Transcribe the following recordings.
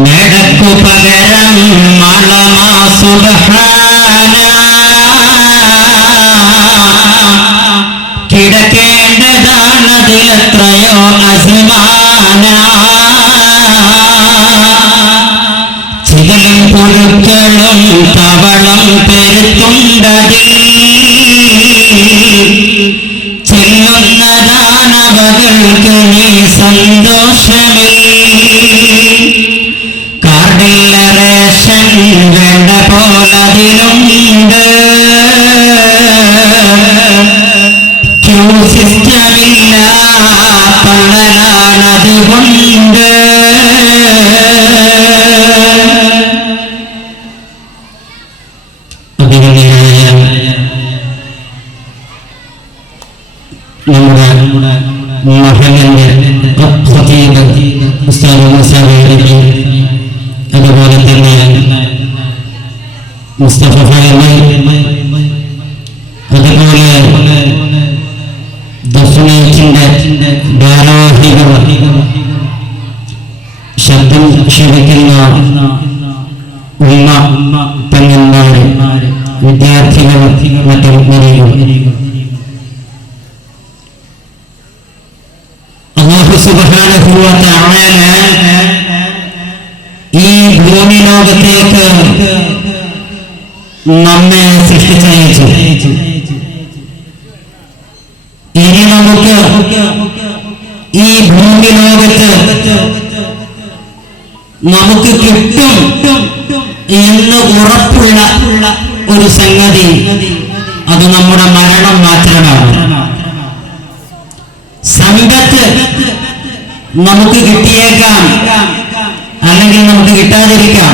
മേടക്കു പകരം മണമാ സുബ്ഹാന കിടക്കേണ്ടതാണതിലെത്രയോ അസ്മാന ചിതലും പുഴുക്കളും തവളം പെരുത്തുണ്ടതിൽ ചെല്ലുന്നതാണവകൾക്ക് നീ സന്തോഷമേ കാർഡില്ല റേഷൻ വേണ്ട പോലതിലുണ്ട് ക്യൂ സിസ്റ്റമില്ല തള്ളലാണതുകൊണ്ട് നമ്മുടെ മഹലിന്റെ ഖതീബ് ഉസ്താദ് മുസാഫിരി അതുപോലെ തന്നെ മുസ്തഫ ഫൈമി അതുപോലെ ദഫ്നീറ്റിന്റെ ധാരാഹിക ശബ്ദം ക്ഷണിക്കുന്ന ഉമ്മ പെങ്ങന്മാര് വിദ്യാർത്ഥികൾ മറ്റും അല്ലാഹു സുബ്ഹാനഹു വ തആല ഈ ഭൂമി ലോകത്തേക്ക് നമ്മെ സൃഷ്ടിച്ചയച്ചു. ഇനി നമുക്ക് ഈ ഭൂമി ലോകത്ത് നമുക്ക് കിട്ടും എന്ന് ഉറപ്പുള്ള ഒരു സംഗതി അത് നമ്മുടെ മരണം മാത്രമാണ്. സമ്പത്ത് നമുക്ക് കിട്ടിയേക്കാം, അല്ലെങ്കിൽ നമുക്ക് കിട്ടാതിരിക്കാം.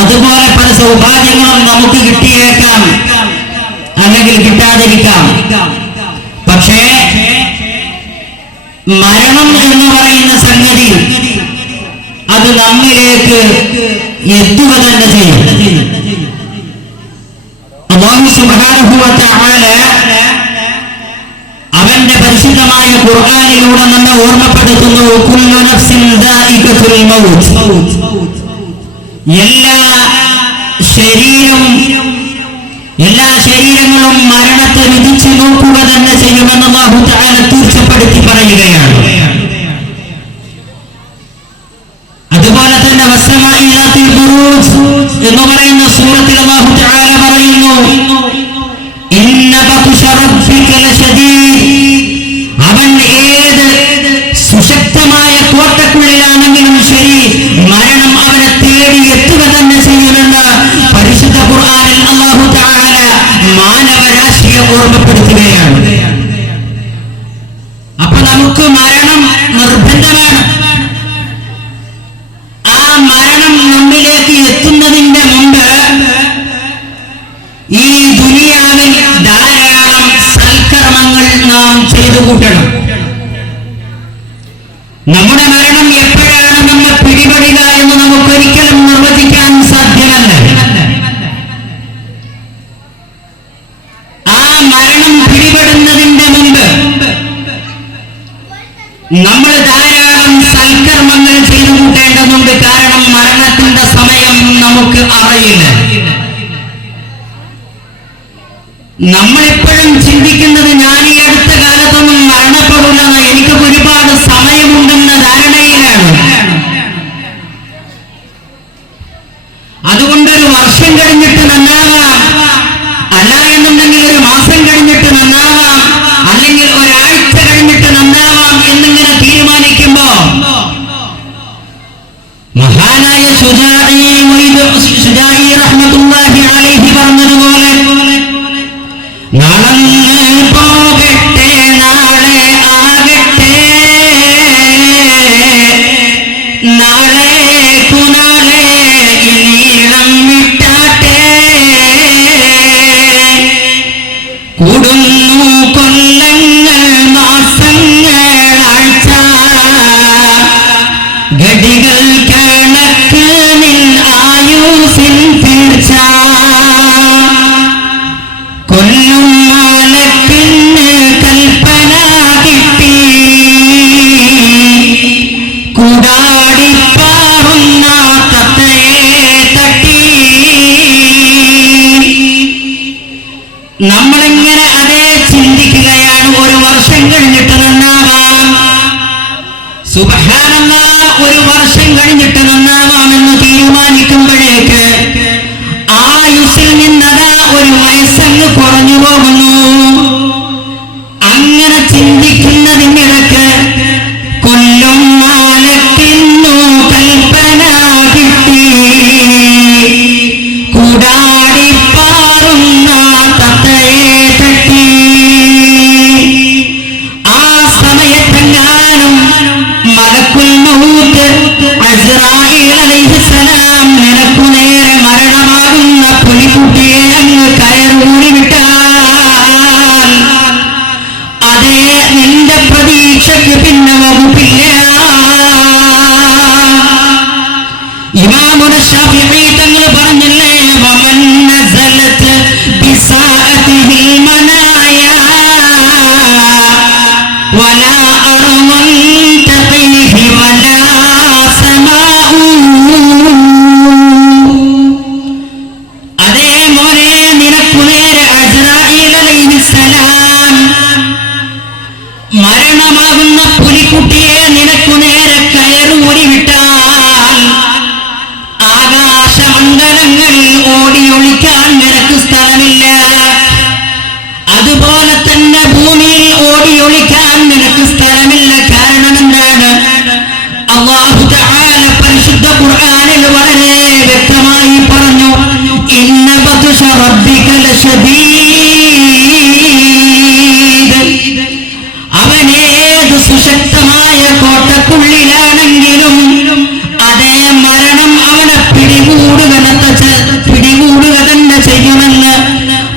അതുപോലെ പല സൗഭാഗ്യങ്ങളും നമുക്ക് കിട്ടിയേക്കാം, അല്ലെങ്കിൽ കിട്ടാതിരിക്കാം. പക്ഷേ മരണം എന്ന് പറയുന്ന സംഗതി അത് നമ്മിലേക്ക് എത്തുക തന്നെ ചെയ്യും. അല്ലാഹു സുബ്ഹാനഹു വ തആല അവന്റെ പരിശുദ്ധമായ ഖുർആനിലൂടെ നമ്മെ ഓർമ്മപ്പെടുത്തുന്നു, കുല്ലു നഫ്സിൻ ദാഇഖത്തുൽ മൗത്ത്. എല്ലാ ശരീരങ്ങളും മരണത്തെ വിധിച്ചു നോക്കുക തന്നെ ചെയ്യുമെന്ന് അല്ലാഹു തആല തീർച്ചപ്പെടുത്തി പറയുകയാണ്. അതുപോലെ തന്നെ വസ്സമാഇ ദാത്തിൽ ബുറൂജ് എന്ന് പറയുന്ന സൂറത്തിൽ അല്ലാഹു തആല പറയുന്നു, ഇന്ന ബത്ശ റബ്ബിക ലശദീദ്. അവൻ ഏത് സുശക്തമായ കോട്ടക്കുള്ളിലാണെങ്കിലും ശരി, മരണം അവനെ തേടി എത്തുക തന്നെ ചെയ്യുമെന്ന് പരിശുദ്ധ ഖുർആനിൽ അല്ലാഹു തആല മാനവരാശിയെ ഓർമ്മപ്പെടുത്തുകയാണ്. അപ്പൊ നമുക്ക് മരണം നിർബന്ധമാണ്. ആ മരണം നമ്മിലേക്ക് എത്തുന്നതിന്റെ മുമ്പ് ഈ ദുനിയാവിൽ ധാരാളം സൽക്കർമ്മങ്ങൾ നാം ചെയ്തു കൂട്ടണം. നമ്മുടെ മരണം എപ്പോഴാണ് നമ്മെ പിടിപെടുക എന്ന് നമുക്കൊരിക്കലും നിർവചിക്കാൻ സാധ്യമല്ല. ആ മരണം പിടിപെടുന്നതിന്റെ മുമ്പ് നമ്മൾ ധാരാളം സൽക്കർമ്മങ്ങൾ ചെയ്തു കൂട്ടേണ്ടതുണ്ട്. കാരണം മരണത്തിന്റെ സമയം നമുക്ക് അറിയില്ല. നമ്മളെപ്പോഴും ചിന്തിക്കുന്നത് ഞാൻ ഈ അടുത്ത കാലത്തൊന്നും മരണപ്പെടില്ല, എനിക്ക് ഒരുപാട് സമയമുണ്ടെന്ന ധാരണയിലാണ്. അതുകൊണ്ട് ഒരു വർഷം കഴിഞ്ഞിട്ട് നന്നാവാം, അല്ല എന്നുണ്ടെങ്കിൽ ഒരു മാസം കഴിഞ്ഞിട്ട് നന്നാവാം, അല്ലെങ്കിൽ ഒരാഴ്ച കഴിഞ്ഞിട്ട് നന്നാവാം എന്നിങ്ങനെ തീരുമാനിക്കുമ്പോ മഹാനായ ശുജാഇ റഹ്മത്തുള്ളാഹി അലൈഹി പറഞ്ഞതുപോലെ, നടന്ന് പോകട്ടെ നാളെ ആകട്ടെ, നാളെ കുനാളെ നീളം വിട്ടാട്ടെ, കൂടുന്നു കൊല്ലങ്ങൾ മാസങ്ങൾ ആഴ്ച, ഗടികൾ കണക്ക് നിൻ ആയുസിൻ തീർച്ച, കൊല്ലും മാലക്കിന് കൽപ്പന കിട്ടി, കുടാടി നമ്മളിങ്ങനെ അതേ ചിന്തിക്കുകയാണ്. ഒരു വർഷം കഴിഞ്ഞിട്ട് നന്നാവാം, സുബ്ഹാനല്ലാഹ്, ഒരു വർഷം കഴിഞ്ഞിട്ട് നന്നാവാമെന്ന് തീരുമാനിക്കുമ്പോഴേക്ക് ആയുസ്സിൽ നിന്നതാ ഒരു വയസ്സങ്ങ് കുറഞ്ഞു പോകുന്നു. അങ്ങനെ ചിന്തിക്കുന്നതിനിടക്ക് കൊല്ലും മാലത്തിന്നു കൽപ്പന കിട്ടി, കൂടാടിപ്പാറുന്ന തത്തയെ തട്ടി. ആ സമയത്തെങ്ങാനും മലക്കുൽ മൗത്ത് അസ്റായീൽ അലൈഹിസ്സലാം നിനക്കു നേരെ മരണമാകുന്ന പുലിക്കുട്ടിയെ അങ്ങ് കയറൂരി വിട്ടാൽ അതേ നിന്റെ പ്രതീക്ഷയ്ക്ക് പിന്നെ വകുപ്പില്ല. ഇമാമുന ശാഫിഈ തങ്ങൾ പറഞ്ഞില്ലേ, വമൻ നസലത് ബിസാഅതിഹിൽ മനായാ വലാ അർമൻ തഖീഹി വലാ സമാഉ. അതേ മോനെ, നിനക്കു നേരെ അസ്റായീൽ അലൈഹിസ്സലാം മരണമാകുന്ന പുലിക്കുട്ടിയെ നിനക്കു നേരെ കയറൂരി വിട്ടാൽ ആകാശമണ്ഡലങ്ങളിൽ ഓടിയൊളിക്കാൻ നിനക്ക് സ്ഥലമില്ല. അതുപോലെ തന്നെ ഭൂമിയിൽ ഓടിയൊളിക്കാൻ നിനക്ക് സ്ഥലമില്ല. കാരണം എന്താണ്? അല്ലാഹു തആല പരിശുദ്ധ ഖുർആനിൽ വളരെ വ്യക്തമായി പറഞ്ഞു, ഇന്ന ബത്ശ റബ്ബിക ലശദീദ്. അവനേത് സുശക്തമായ കോട്ടക്കുള്ളിലാണെങ്കിലും അതേ മരണം അവനെ പിടികൂടുക തന്നെ ചെയ്യുമെന്ന്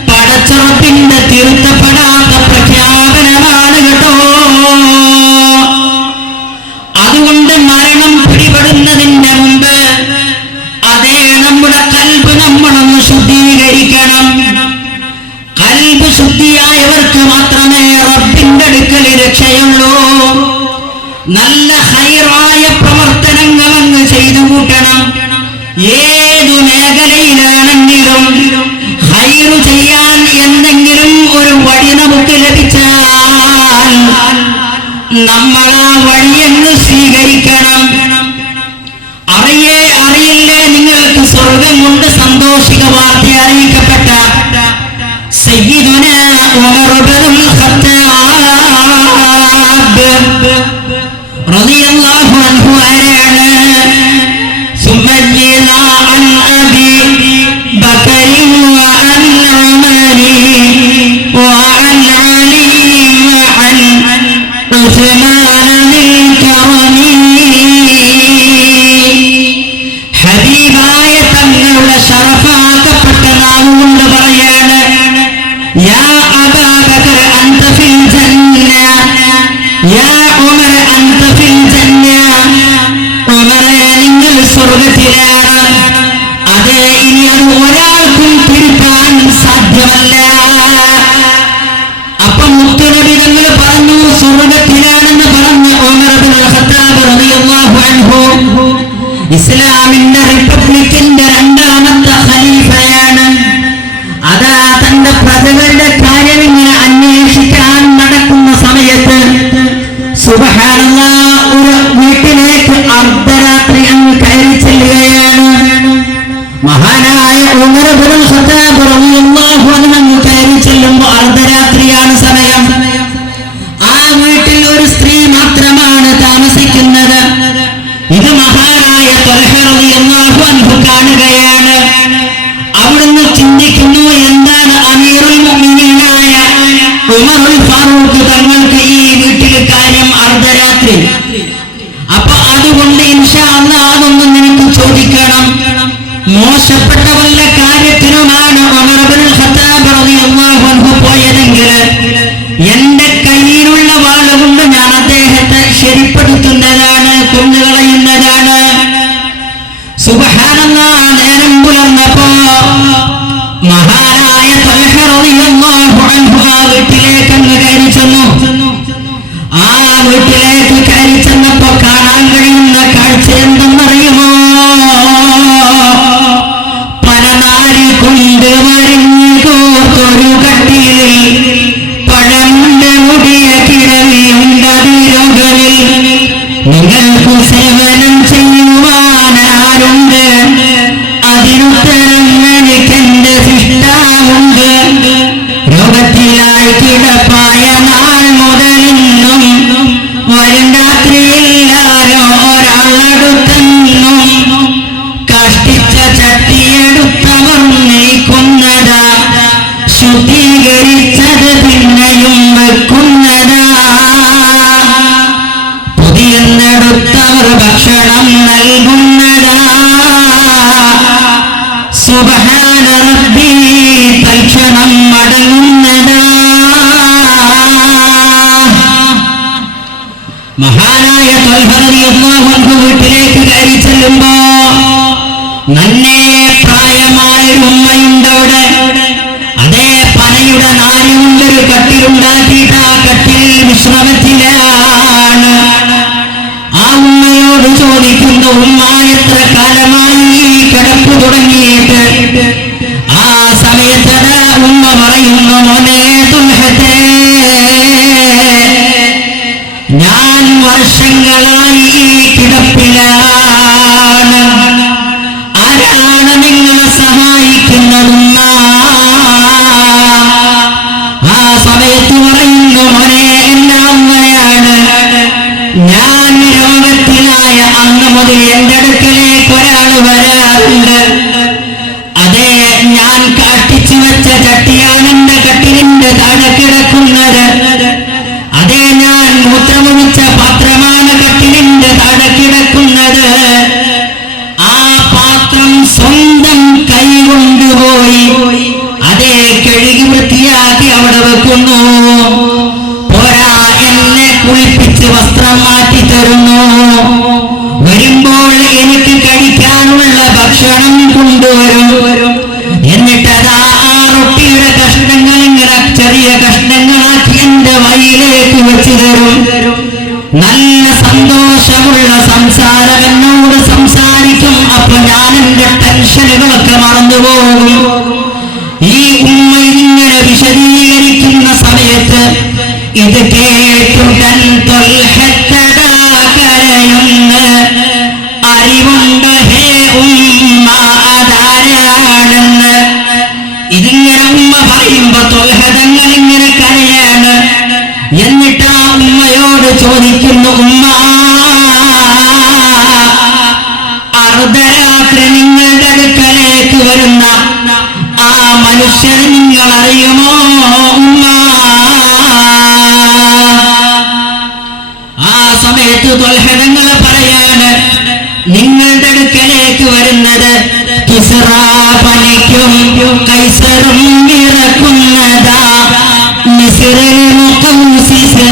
പടച്ചറപ്പിന്റെ തിരുത്തപ്പെടാത്ത പ്രഖ്യാപനമാണ് കേട്ടോ. അതുകൊണ്ട് മരണം പിടിപെടുന്നതിന്റെ മുമ്പ് അതേ നമ്മുടെ കൽബ് നമ്മളൊന്ന് ശുദ്ധീകരിക്കണം. കൽബ് ശുദ്ധിയായവർക്ക് മാത്രമേ റബ്ബിന്റെ അടുക്കൽ രക്ഷയുള്ളൂ. നല്ല ഹൈറായ പ്രവർത്തനങ്ങൾ അങ്ങ് ചെയ്തു കൂട്ടണം. ഏതു മേഖലയിലാണെങ്കിലും ഹൈറ് ചെയ്യാൻ എന്തെങ്കിലും ഒരു വഴി നമുക്ക് ലഭിച്ചാൽ നമ്മൾ ആ വഴിയെന്ന് സ്വീകരിക്കണം. അറിയില്ലേ നിങ്ങൾക്ക് സ്വർഗം കൊണ്ട് സന്തോഷിക വാർത്ത അറിയിക്കപ്പെട്ട സയ്യിദുനാ ഉമർ ഇബ്നുൽ ഖത്താബ് റളിയല്ലാഹു അൻഹു ആരാണ്? സുമയ്യിന അൻ അബി ബക്കർ വഅൻ ഉമരി വഅൻ അലി വഅൻ ഉസ്മാൻ ബിൽ കറമി. ഹബീബായ തങ്ങളുടെ ശറഫാക്കപ്പെട്ട നാവുകൊണ്ട് പറയാണ്, യാ അബാ ബക്കർ അൻത ഫിൽ ജന്ന, യാ ഉമർ അൻത ഫിൽ ജന്ന. ഉമറേ, നിങ്ങൾ സ്വർഗ്ഗത്തിലാണ്. അതേ, ഇനി അത് ഒരാൾക്കും തിരുത്താൻ സാധ്യമല്ല. അപ്പൊ മുത്തുനബി തങ്ങൾ പറഞ്ഞു സ്വർഗ്ഗത്തിലാണെന്ന് പറഞ്ഞ് ഉമർ ഇബ്നുൽ ഖത്താബ് റളിയല്ലാഹു അൻഹു ഇസ്ലാമിന്റെ റിപ്പബ്ലിക്കിന്റെ രണ്ടാമത്തെ ഖലീഫയാണ്. അതാ തന്റെ പ്രജകളുടെ കാര്യം ഇങ്ങനെ അന്വേഷിക്കാൻ നടക്കുന്ന സമയത്ത് സുബ്ഹാനല്ലാഹ് ഒരു വീട്ടിലേക്ക് അർദ്ധരാത്രി അങ്ങ് കയറി ചെല്ലുകയാണ്. മഹാനായ ഉമർ ഇബ്നുൽ ഖത്താബ് റളിയല്ലാഹു അൻഹു അങ്ങ് കയറി ചെല്ലുമ്പോൾ അർദ്ധരാത്രിയാണ് സമയം. ആ വീട്ടിൽ ഒരു സ്ത്രീ മാത്രമാണ് താമസിക്കുന്നത്. ഇത് മഹാനായ ത്വൽഹ റളിയല്ലാഹു അൻഹു കാണുകയാണ്. അവിടുന്ന് ചിന്തിക്കുന്നു, എന്താണ് അമീറുൽ മുഅ്മിനീനായ ഉമറുൽ ഫാറൂഖ് തങ്ങൾക്ക് ഈ വീട്ടിൽ കാര്യം അർദ്ധരാത്രി? അപ്പൊ അതുകൊണ്ട് ഇൻഷാ അല്ലാഹ് അതൊന്നും നിനക്ക് ചോദിക്കണം. മോശപ്പെട്ട വല്ല കാര്യത്തിനുമാണ് ഉമർ ഇബ്നുൽ ഖത്താബ് റളിയല്ലാഹു അൻഹു പോയതെങ്കിൽ എന്റെ കയ്യിലുള്ള വാളുകൊണ്ട് ഞാൻ അദ്ദേഹത്തെ ശരിപ്പെടുത്തുന്നതാണ്, കൊന്നുകളയുന്നതാണ്. സുബ്ഹാനല്ലാഹ്, നേരം പുലർന്നപ്പോ മഹാനായ ത്വൽഹ റളിയല്ലാഹു അൻഹു ആ വീട്ടിലേക്ക് അങ്ങ് കയറി ചെന്നു. ആ വീട്ടിലേക്ക് കയറി ചെന്നപ്പോ കാണാൻ കഴിയുന്ന കാഴ്ച എന്തെന്നറിയുമോ? പനനാരി കൊണ്ട് വരിഞ്ഞു കോർത്തൊരു കട്ടി സേവനം ചെയ്യുവാനാരുണ്ട്? അതിനുത്തരം എനിക്കെന്റെ സൃഷ്ടാവുണ്ട്. രോഗത്തിലായി കിടപ്പായ നാൾ മുതലിന്നും വരും രാത്രിയില്ലാരോ ഒരാളടുത്തെന്നും കഷ്ടിച്ച ചട്ടിയെടുത്തവർ നീക്കുന്നതാ, ശുദ്ധീകരിച്ചത് പിന്നെയും വെക്കുന്നതാ. പുതിയെന്നെടുത്തവർ ഭക്ഷണം നൽകുന്നതാ. സുബ്ഹാന റബ്ബി തൽക്ഷണം മടങ്ങുന്നതാ. മഹാനായ ത്വൽഹ റളിയല്ലാഹു അൻഹു വീട്ടിലേക്ക് കയറി ചെല്ലുമ്പോ നന്നേ പ്രായമായ ഉമ്മയുണ്ടവിടെ. അതേ പനയുടെ നാരുകൊണ്ടൊരു കട്ടിലുണ്ടാക്കിയിട്ട് ആ കട്ടിലിൽ വിശ്രമത്തിലാണ്. ആ ഉമ്മയോട് ചോദിക്കുന്നു, ഉമ്മ എത്ര കാലമായി കിടപ്പ് തുടങ്ങിയിട്ട്? ആ സമയത്തത് ഉമ്മ പറയുന്നു, മോനെ തുൽഹത്തേ, ഞാൻ വർഷങ്ങളായി കിടപ്പിലാണ്. ആരാണ് നിങ്ങളെ സഹായിക്കുന്നതുമ്മ? ആ സമയത്ത് പറയുന്നു, മോനെ എന്റെ അമ്മയാണ്. ഞാൻ രോഗത്തിലായ അന്ന് മുതൽ എന്റെ അടുക്കലേക്ക് ഒരാൾ വരാറുണ്ട്. അതേ, ഞാൻ കാട്ടിച്ചു വെച്ച ചട്ടിയാണ് എന്റെ കട്ടിലിന്റെ താഴെ കിടക്കുന്നത്. അതേ, ഞാൻ മൂത്രമൊഴിച്ച പാത്രമാണ് കട്ടിലിന്റെ താഴെ കിടക്കുന്നത്. ആ പാത്രം സ്വന്തം കൈ കൊണ്ടുപോയി അതേ കഴുകി വൃത്തിയാക്കി അവിടെ വെക്കുന്നു. പോരാ, എന്നെ കുളിപ്പിച്ച് വസ്ത്രം മാറ്റി തരുന്നു. വരുമ്പോൾ എനിക്ക് കഴിക്കാനുള്ള ഭക്ഷണം കൊണ്ടുവരും. എന്നിട്ടതാ ആ റൊട്ടിയുടെ കഷ്ണങ്ങൾ ഇങ്ങനെ ചെറിയ കഷ്ണങ്ങളാക്കി എന്റെ വഴിയിലേക്ക് വെച്ചു തരും. നല്ല സന്തോഷമുള്ള സംസാരം എന്നോട് സംസാരിക്കും. അപ്പൊ ഞാൻ എന്റെ ടെൻഷനുകളൊക്കെ മറന്നുപോകും. ഈ ഉമ്മ ഇങ്ങനെ വിശദീകരിക്കുന്ന സമയത്ത് ഇത് കേട്ടുടൻ ത്വൽഹത്തടാകരയുന്ന് അറിവുണ്ട് ഹേ ഉമ്മ അതാരാണെന്ന്. ഇതിങ്ങനെ ഉമ്മ പറയുമ്പോ ത്വൽഹതങ്ങൾ ഇങ്ങനെ കരയാണ്. എന്നിട്ട് ആ ഉമ്മയോട് ചോദിക്കുന്നു, ഉമ്മ അർദ്ധരാത്രി നിങ്ങളുടെ അടുക്കലേക്ക് വരുന്ന ആ മനുഷ്യനെ നിങ്ങൾ അറിയുമോ ഉമ്മ? ആ സമയത്ത് ത്വൽഹതങ്ങൾ പറയാണ്, നിങ്ങളുടെ അടുക്കലേക്ക് വരുന്നത് കിസ്റാ പണിക്കും കൈസറും ഇറക്കുന്നതാ. മിസ്റിൽ മുഖൗസിസ്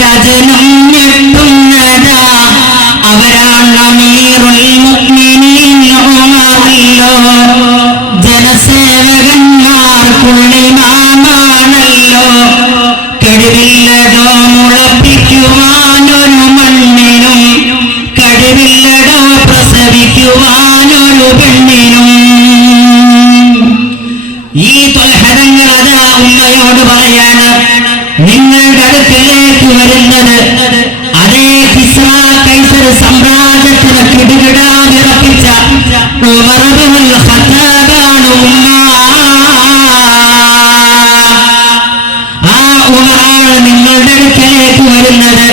രാജനും ഞെട്ടുന്നതാ. അവരാണ് അമീറുൽ മുഅ്മിനീൻ ഉമറല്ലോ. ജനസേവകന്മാർക്കുള്ളിമാമാണല്ലോ. കഴിവില്ലടോ മുളപ്പിക്കുവാനൊരു മണ്ണിനും, കഴിവില്ലടോ പ്രസവിക്കുവാനൊരു പെണ്ണിനും. ഈ ത്വൽഹതങ്ങൾ അതാ ഉമ്മയോട് പറയാണ്, നിങ്ങളുടെ അടുക്കലേക്ക് വരുന്നത് അതേ കിസ്റാ കൈസർ സാമ്രാജ്യത്തിന് കിടുകിടാ വിറപ്പിച്ച ഉമർ ഇബ്നുൽ ഖത്താബാണ് ഉമ്മ. ആ ഉമറാണ് നിങ്ങളുടെ അടുക്കലേക്ക് വരുന്നത്.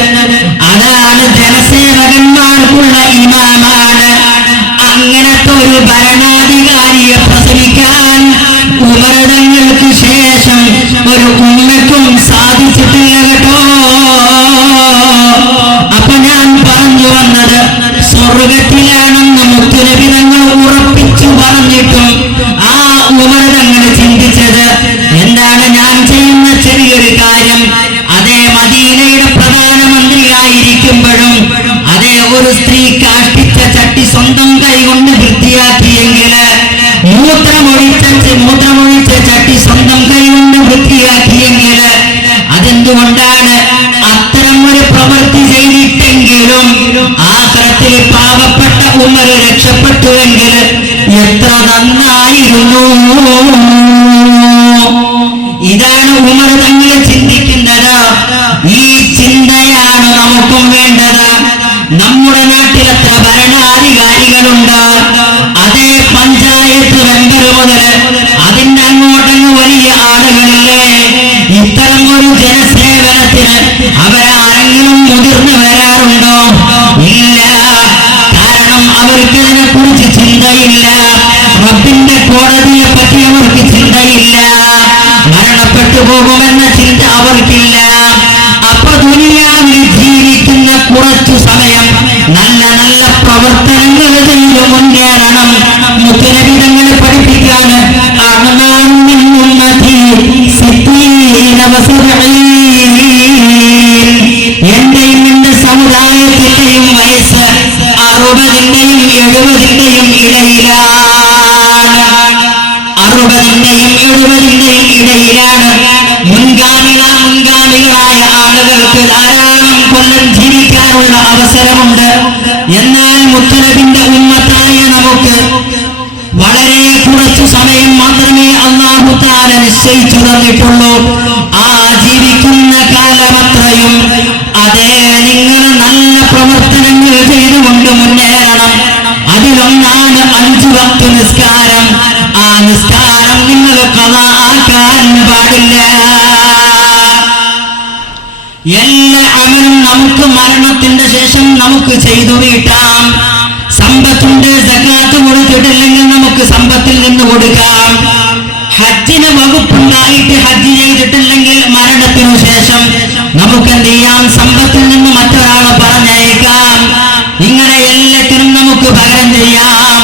അതാണ് ജനസേവകന്മാർക്കുള്ള ഇമാമാണ്. അങ്ങനത്തെ ഒരു ഭരണാധികാരിയെ പ്രസവിക്കാൻ ഉമർ തങ്ങൾക്ക് ശേഷം ഒരു ഉമ്മയ്ക്കും സാധിച്ചിട്ടില്ല കേട്ടോ. അപ്പൊ ഞാൻ പറഞ്ഞു വന്നത്, സ്വർഗത്തിലാണെന്ന് മുത്തുനബി തങ്ങൾ ഉറപ്പിച്ചു പറഞ്ഞിട്ടും ആ ഉമർ തങ്ങൾ ചിന്തിച്ചത് എന്താണ്? ഞാൻ ചെയ്യുന്ന ചെറിയൊരു കാര്യം അതേ മദീനയുടെ പ്രധാനമന്ത്രിയായിരിക്കുമ്പോഴും അതേ ഒരു സ്ത്രീ കാഷ്ടിച്ച ചട്ടി സ്വന്തം കൈകൊണ്ട് വൃത്തിയാക്കിയെങ്കിൽ, മൂത്രമൊഴിച്ച ചട്ടി സ്വന്തം കൈകൊണ്ട് വൃത്തിയാക്കിയെങ്കിൽ, അതെന്തുകൊണ്ടാണ്? അത്തരം ഒരു പ്രവൃത്തി ചെയ്തിട്ടെങ്കിലും ആഖിറത്തിൽ പാവപ്പെട്ട ഉമർ രക്ഷപ്പെട്ടുവെങ്കിൽ എത്ര നന്നായിരുന്നു. ഇതാണ് ഉമർ തങ്ങൾ ചിന്തിക്കുന്നത്. ഈ ചിന്തയാണ് നമുക്കും വേണ്ടത്. നമ്മുടെ നാട്ടിൽ 60ന്റെയും 70ന്റെയും ഇടയിലാണ്. 60ന്റെയും 70ന്റെയും ഇടയിലാണ്. മുൻഗാമികളായ ആളുകൾക്ക് ധാരാളം കൊല്ലം ജീവിക്കാനുള്ള അവസരമുണ്ട്. എന്നാൽ മുത്തനബിന്റെ ഉമ്മത്തായ നമുക്ക് വളരെ കുറച്ചു സമയം മാത്രമേ അല്ലാഹു തആല നിശ്ചയിച്ചു തന്നിട്ടുള്ളൂ. ആ ജീവിക്കുന്ന കാലമത്രയും അതേ നിങ്ങൾ നല്ല പ്രവർത്തനങ്ങൾ ചെയ്തുകൊണ്ട് മുന്നേറണം. അതിലൊന്നാണ് 5 വക്ത് നിസ്കാരം. ആ നിസ്കാരം നിങ്ങൾ ഖളാ ആക്കാൻ പാടില്ല. എല്ലാ അമലും നമുക്ക് മരണത്തിന്റെ ശേഷം നമുക്ക് ചെയ്തു വീട്ടാം. സമ്പത്തുണ്ട്, സകാത്ത് കൊടുത്തിട്ടില്ലെങ്കിൽ നമുക്ക് സമ്പത്തിൽ നിന്ന് കൊടുക്കാം. ഹജ്ജിന് വകുപ്പുണ്ടായിട്ട് ഹജ്ജ് ചെയ്തിട്ടില്ലെങ്കിൽ മരണത്തിനു ശേഷം നമുക്ക് എന്ത് ചെയ്യാം? സമ്പത്തിൽ നിന്ന് മറ്റൊരാളെ പറഞ്ഞയക്കാം. ഇങ്ങനെ എല്ലാത്തിനും നമുക്ക് പകരം ചെയ്യാം.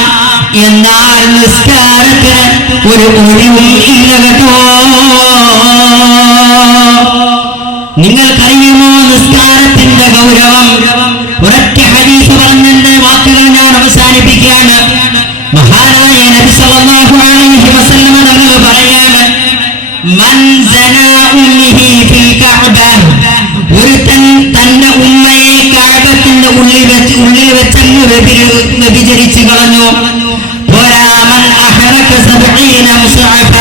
എന്നാൽ നിസ്കാരത്തിന് ഒരു ഒഴിവും ഇല്ല കേട്ടോ. നിങ്ങൾക്കറിയുമോ നിസ്കാരത്തിന്റെ ഗൗരവം? ഒരൊറ്റ ഹദീസ് പറഞ്ഞതിന്റെ വാക്കുകൾ ഞാൻ അവസാനിപ്പിക്കുകയാണ്. മഹാനായ നബി സല്ലല്ലാഹു അലൈഹി വസല്ലം തങ്ങൾ പറയാണ്, മൻ സനാ ഉമ്മിഹി ഫിൽ കഅബ, ഒരുത്തൻ തന്റെ ഉമ്മയെ കഅബത്തിന്റെ ഉള്ളിൽ വെച്ചങ്ങ് വ്യഭിചരിച്ചു കളഞ്ഞു. പോരാ, മൻ അഹറക 70 മുസ്ഹഫ,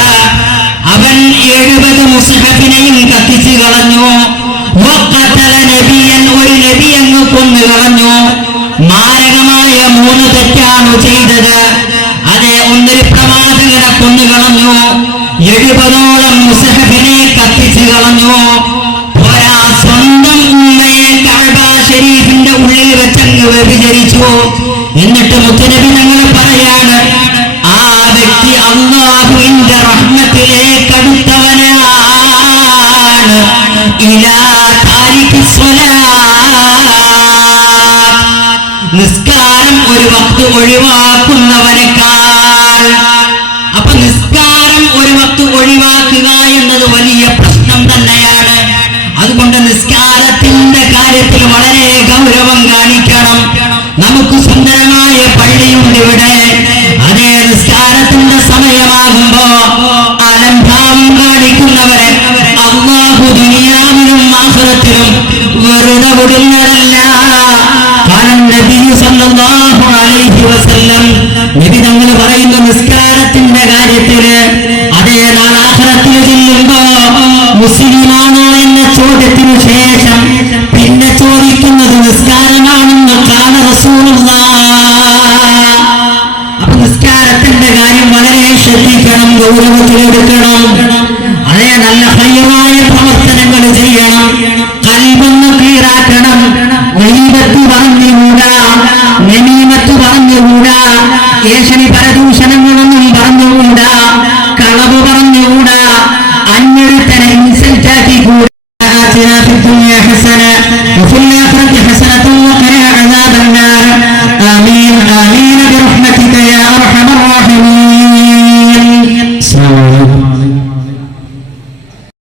അവൻ 70 മുസ്ഹഫിനെയും കത്തിച്ചു കളഞ്ഞു. വഖതല നബിയൻ, ഒരു നബിയങ്ങ് കൊന്നു കളഞ്ഞു. മാരകമായ 3 തെറ്റാണ് ചെയ്തത്. അതേ, ഒന്നൊരു പ്രവാചകനെ കൊന്നുകളഞ്ഞു, 70ഓളം മുസ്ഹഫിനെ കത്തിച്ചു കളഞ്ഞു. പോരാ, സ്വന്തം ഉമ്മയെ കഅബ ശരീഫിന്റെ ഉള്ളിൽ വെച്ചങ്ങ് വ്യഭിചരിച്ചു. എന്നിട്ട് മുത്തനബി തങ്ങൾ പറയാണ്, ആ വ്യക്തി അല്ലാഹുവിന്റെ റഹ്മത്തിലേക്ക് അടുത്തവനാണ്. ഇലാ താരിഖി സ്വലാത്ത്, നിസ്കാരം ഒരു വക്ത് ഒഴിവാക്കുന്നവനേക്കാൾ. അപ്പൊ നിസ്കാരം ഒരു വക്ത് ഒഴിവാക്കുക എന്നത് വലിയ പ്രശ്നം തന്നെയാണ്. അതുകൊണ്ട് നിസ്കാരത്തിന്റെ കാര്യത്തിൽ വളരെ ഗൗരവം കാണിക്കണം. നമുക്ക് സുന്ദരമായ പള്ളിയുണ്ട് ഇവിടെ. അതേ, നിസ്കാരത്തിന്റെ സമയമാകുമ്പോ അലംഭാവം കാണിക്കുന്നവരെ അല്ലാഹു ദുനിയാവിലും ആഖിറത്തിലും വെറുതെ വിടുന്നതല്ല. കാരണം നബി സല്ലല്ലാഹു അലൈഹി വസല്ലം നബി തങ്ങൾ പറയുന്ന നിസ്കാരത്തിന്റെ കാര്യത്തില്, അതേ, നാളെ ആഖിറത്തിൽ ചെല്ലുമ്പോ മുസ്ലിമാണോ എന്ന ചോദ്യത്തിനു ശേഷം പിന്നെ ചോദിക്കുന്നത് നിസ്കാരമാണെന്ന് ഖാല റസൂലുള്ളാഹ്. അപ്പൊ നിസ്കാരത്തിന്റെ കാര്യം വളരെ ശ്രദ്ധിക്കണം, ഗൗരവത്തിൽ